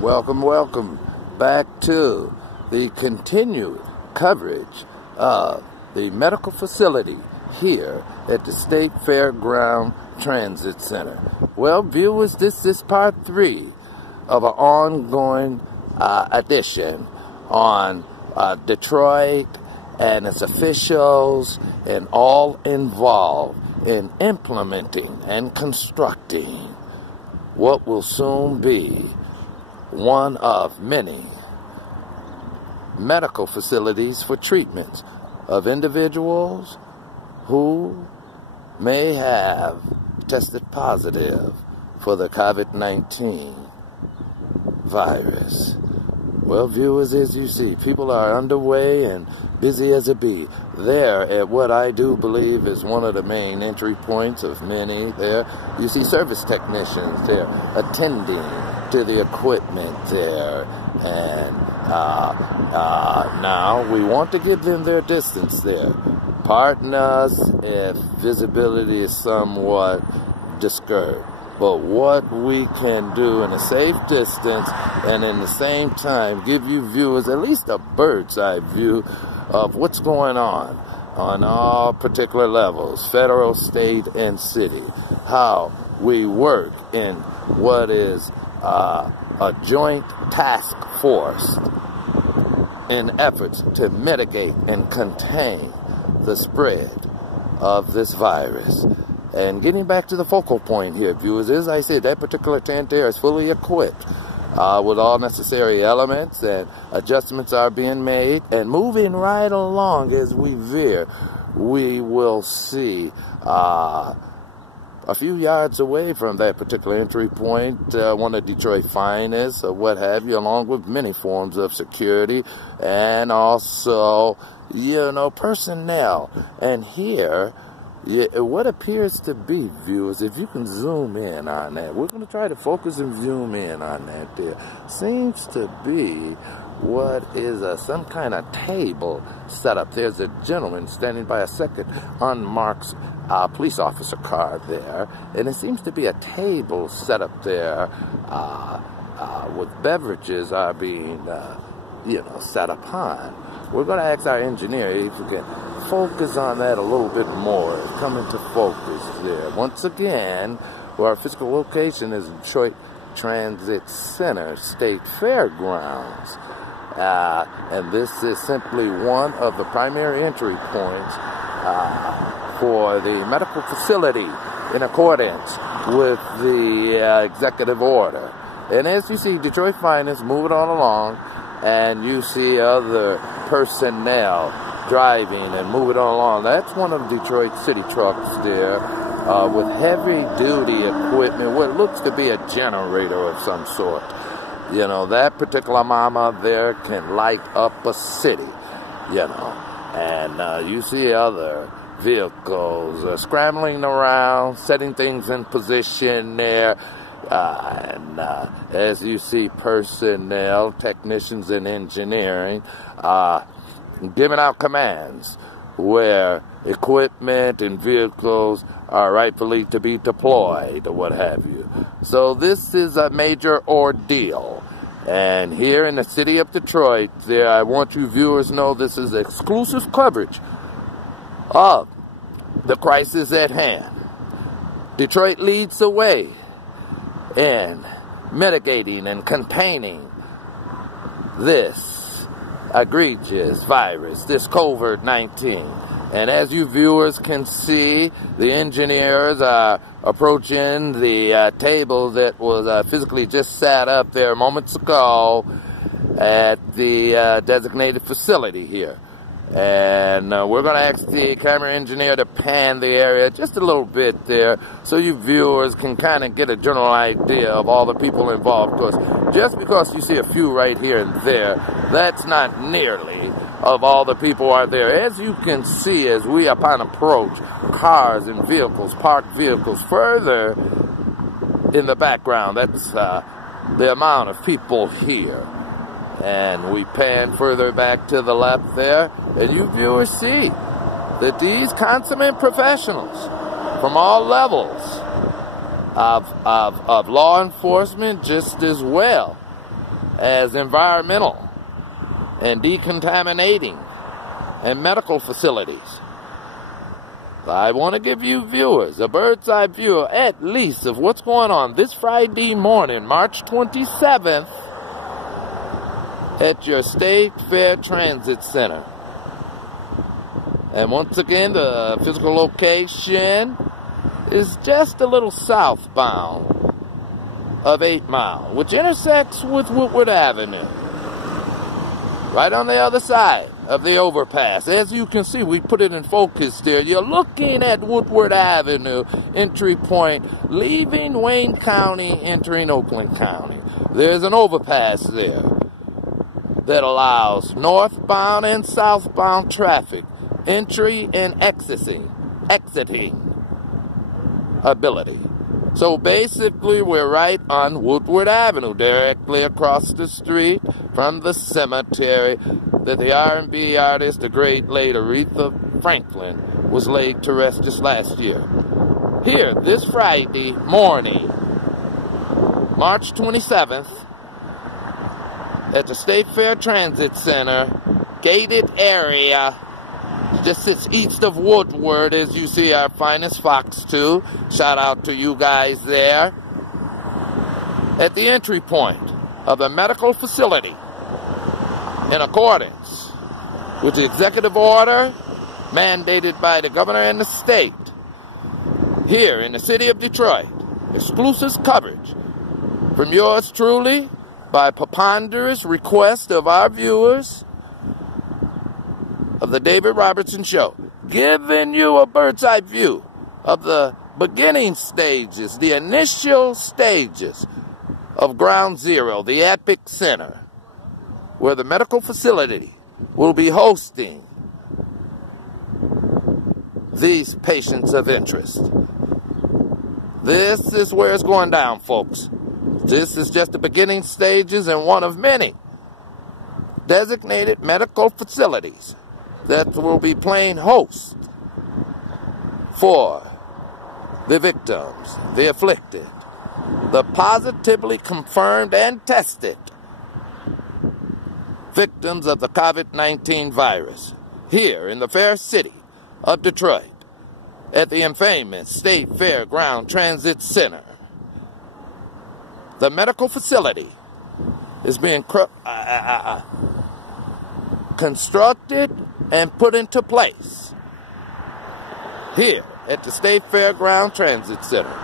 Welcome back to the continued coverage of the medical facility here at the State Fairgrounds Transit Center. Well, viewers, this is part 3 of an ongoing edition on Detroit and its officials and all involved in implementing and constructing what will soon be one of many medical facilities for treatment of individuals who may have tested positive for the COVID-19 virus. Well, viewers, as you see, people are underway and busy as a bee there at what I do believe is one of the main entry points of many there. You see service technicians there attending to the equipment there, and now we want to give them their distance there. Pardon us if visibility is somewhat disturbed, but what we can do in a safe distance and in the same time give you viewers at least a bird's eye view of what's going on all particular levels, federal, state, and city, how we work in what is a joint task force in efforts to mitigate and contain the spread of this virus. And getting back to the focal point here, viewers, as I said, that particular tent there is fully equipped with all necessary elements, and adjustments are being made. And moving right along as we veer, we will see a few yards away from that particular entry point, one of Detroit's finest, or what have you, along with many forms of security and also, personnel. And here, what appears to be, viewers, if you can zoom in on that, we're going to try to focus and zoom in on that there. Seems to be what is some kind of table set up. There's a gentleman standing by a second unmarked police officer car there, and it seems to be a table set up there with beverages are being, set upon. We're going to ask our engineer if we can focus on that a little bit more, come into focus there. Once again, where our physical location is Detroit Transit Center, State Fairgrounds. And this is simply one of the primary entry points for the medical facility in accordance with the executive order. And as you see, Detroit finest moving on along, and you see other personnel driving and moving on along. That's one of Detroit city trucks there with heavy-duty equipment, what looks to be a generator of some sort. That particular mama there can light up a city, And you see other vehicles scrambling around, setting things in position there. And as you see, personnel, technicians, and engineering giving out commands where equipment and vehicles are rightfully to be deployed or what have you. So this is a major ordeal. And here in the city of Detroit, I want you viewers to know this is exclusive coverage of the crisis at hand. Detroit leads the way in mitigating and containing this egregious virus, this COVID-19. And as you viewers can see, the engineers are approaching the table that was physically just sat up there moments ago at the designated facility here. And we're going to ask the camera engineer to pan the area just a little bit there so you viewers can kind of get a general idea of all the people involved. Because just because you see a few right here and there, that's not nearly of all the people are there. As you can see, as we upon approach, cars and vehicles, parked vehicles further in the background, that's the amount of people here. And we pan further back to the left there, and you viewers see that these consummate professionals from all levels of law enforcement, just as well as environmental and decontaminating and medical facilities. I want to give you viewers a bird's eye view at least of what's going on this Friday morning, March 27th, at your State Fair Transit Center. And once again, the physical location is just a little southbound of 8 Mile, which intersects with Woodward Avenue, right on the other side of the overpass. As you can see, we put it in focus there. You're looking at Woodward Avenue, entry point, leaving Wayne County, entering Oakland County. There's an overpass there that allows northbound and southbound traffic entry and exiting ability. So basically, we're right on Woodward Avenue, directly across the street from the cemetery that the R&B artist, the great late Aretha Franklin, was laid to rest just last year. Here, this Friday morning, March 27th, at the State Fair Transit Center, gated area, just sits east of Woodward, as you see our finest Fox 2. Shout out to you guys there. At the entry point of a medical facility, in accordance with the executive order mandated by the governor and the state, here in the city of Detroit, exclusive coverage from yours truly by preponderous request of our viewers of the David Robertson Show, giving you a bird's eye view of the beginning stages, the initial stages of Ground Zero, the Epic Center, where the medical facility will be hosting these patients of interest. This is where it's going down, folks. This is just the beginning stages and one of many designated medical facilities that will be playing host for the victims, the afflicted, the positively confirmed and tested victims of the COVID-19 virus, here in the fair city of Detroit, at the infamous State Fairgrounds Transit Center. The medical facility is being constructed and put into place here at the State Fairgrounds Transit Center.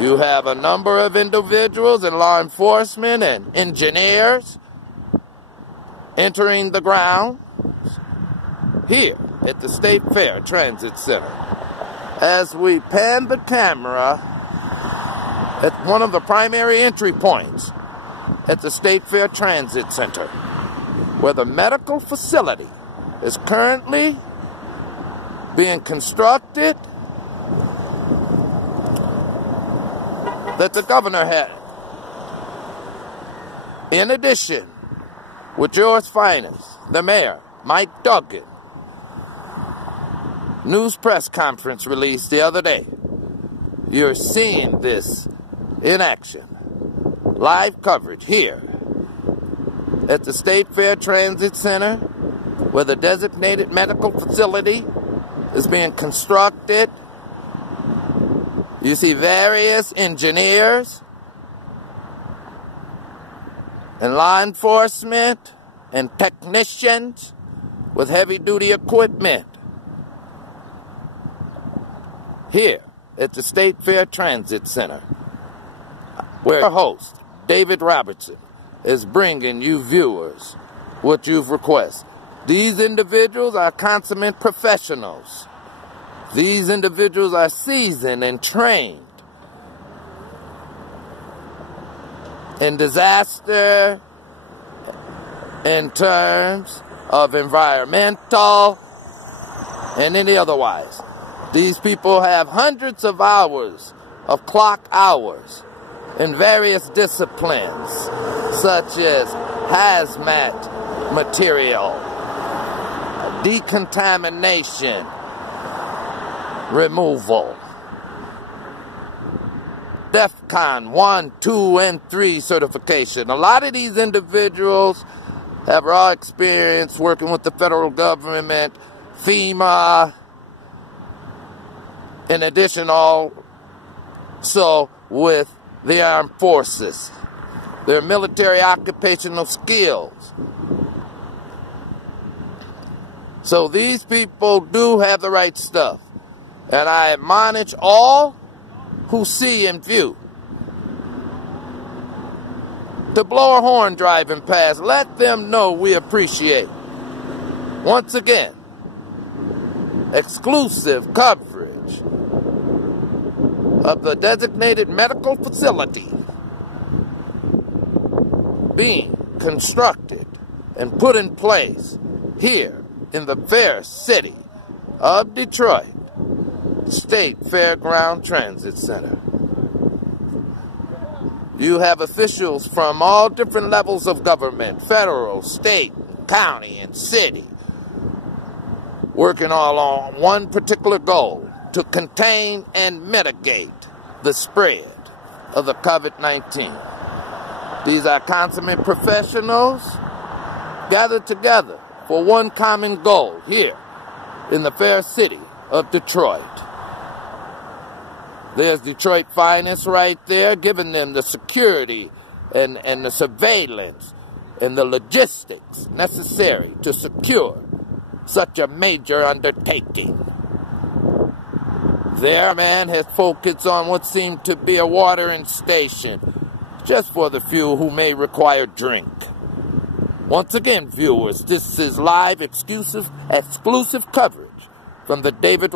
You have a number of individuals and law enforcement and engineers entering the ground here at the State Fair Transit Center. As we pan the camera at one of the primary entry points at the State Fair Transit Center, where the medical facility is currently being constructed, that the governor had, in addition, with yours finest, the mayor, Mike Duggan, news press conference released the other day. You're seeing this in action. Live coverage here at the State Fair Transit Center, where the designated medical facility is being constructed. You see various engineers and law enforcement and technicians with heavy-duty equipment here at the State Fair Transit Center, where our host, David Robertson, is bringing you viewers what you've requested. These individuals are consummate professionals. These individuals are seasoned and trained in disaster in terms of environmental and any otherwise. These people have hundreds of hours of clock hours in various disciplines, such as hazmat material, decontamination, removal, DEFCON 1, 2, and 3 certification. A lot of these individuals have raw experience working with the federal government, F.E.M.A, in addition also with the armed forces, their military occupational skills. So these people do have the right stuff. And I admonish all who see and view to blow a horn driving past. Let them know we appreciate. Once again, exclusive coverage of the designated medical facility being constructed and put in place here in the fair city of Detroit State Fairgrounds Transit Center. You have officials from all different levels of government, federal, state, county, and city, working all on one particular goal: to contain and mitigate the spread of the COVID-19. These are consummate professionals gathered together for one common goal here in the fair city of Detroit. There's Detroit finest right there, giving them the security and the surveillance and the logistics necessary to secure such a major undertaking. Their man has focused on what seemed to be a watering station, just for the few who may require drink. Once again, viewers, this is live exclusive coverage from the David